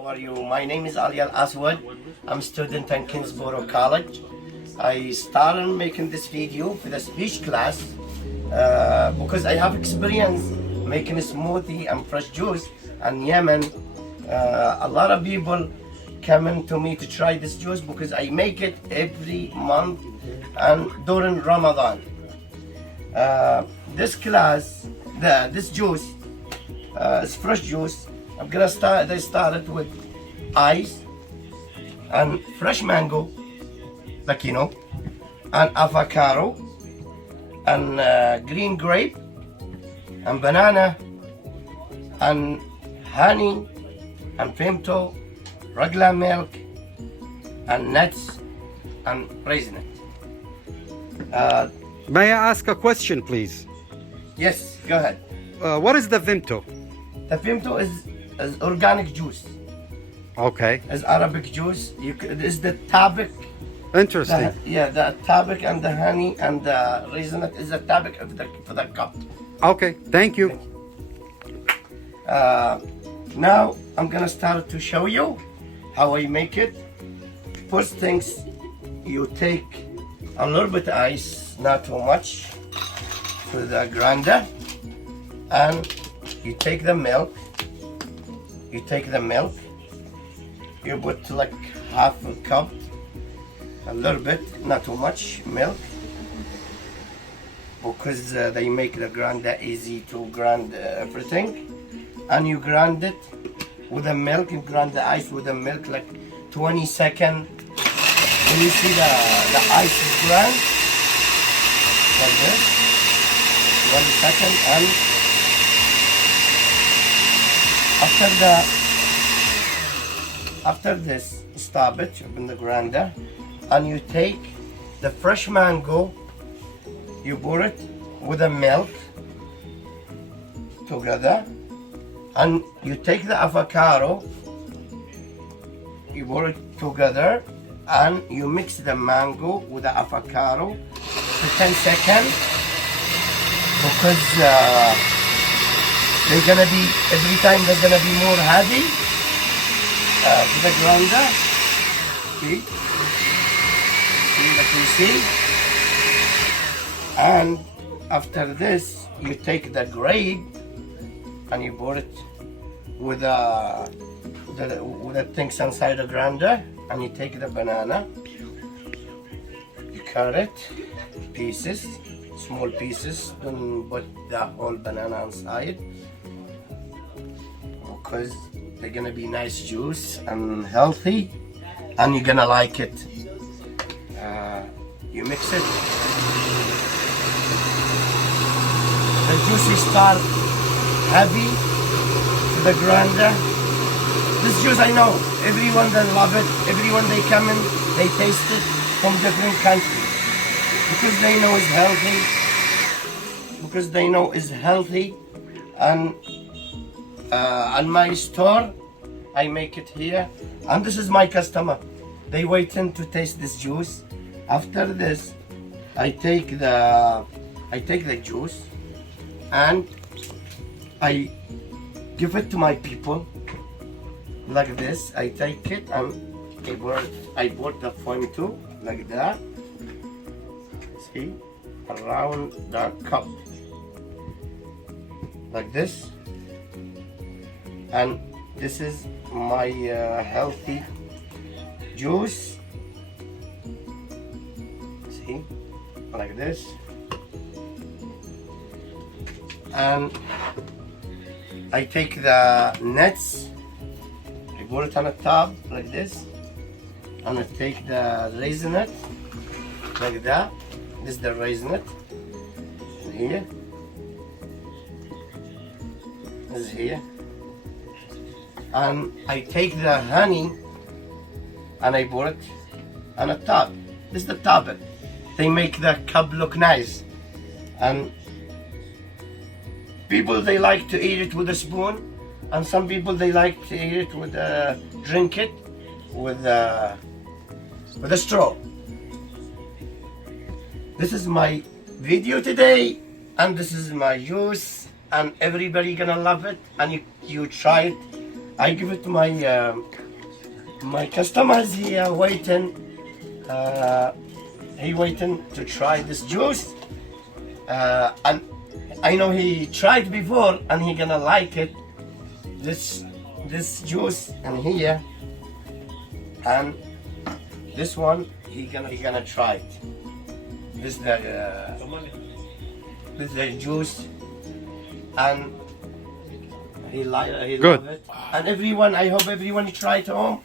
How are you? My name is Ali Al Aswad. I'm a student at Kingsborough College. I started making this video for the speech class because I have experience making a smoothie and fresh juice in Yemen. A lot of people coming to me to try this juice because I make it every month and during Ramadan. This class, this juice, it's fresh juice. I'm gonna start. They started with ice and fresh mango, like you know, and avocado, and green grape, and banana, and honey, and pimento, regular milk, and nuts, and raisinets. May I ask a question, please? Yes, go ahead. What is the Vimto? The pimento is organic juice. Okay, It's Arabic juice. It's the tabic. interesting. The tabic and the honey and the raisinette is the tabic for the cup. Okay, thank you. Now I'm gonna start to show you how I make it. First things, you take a little bit of ice, not too much, to the grinder, and you take the milk. You take the milk. You put like half a cup, a little bit, not too much milk, because they make the grinder easy to grind everything. And you grind it with the milk. You grind the ice with the milk like 20 seconds. When you see the ice is ground, like this, 20 seconds, and after this, stop it, open the grinder, and you take the fresh mango, you pour it with the milk together, and you take the avocado, you pour it together, and you mix the mango with the avocado for 10 seconds, because they're gonna be, every time they're gonna be more heavy to the grinder. See? See, like you see? And after this, you take the grape and you pour it with the things inside the grinder, and you take the banana, you cut it pieces, small pieces. Don't put the whole banana inside, because they're gonna be nice juice and healthy, and you're gonna like it. You mix it. The juice will start heavy to the grinder. This juice, I know everyone that love it. Everyone they come in, they taste it from different countries because they know it's healthy. Because they know it's healthy, and on my store, I make it here, and this is my customer. They waiting to taste this juice. After this, I take the juice, and I give it to my people like this. I take it and I pour the Vimto like that. See, around the cup like this. And this is my healthy juice. See, like this. And I take the nuts, I put it on the top like this, and I take the raisinette like that. This is the raisinette here. This is here. And I take the honey and I pour it on the top. This is the top. They make the cup look nice. And people, they like to eat it with a spoon, and some people they like to eat it with drink it with a straw. This is my video today, and this is my juice, and everybody gonna love it, and you try it, I give it to my customers. He waiting. He waiting to try this juice. And I know he tried before, and he gonna like it. This juice and here, and this one he gonna try it. This the juice, and he Good. love it. And everyone, I hope everyone try it home.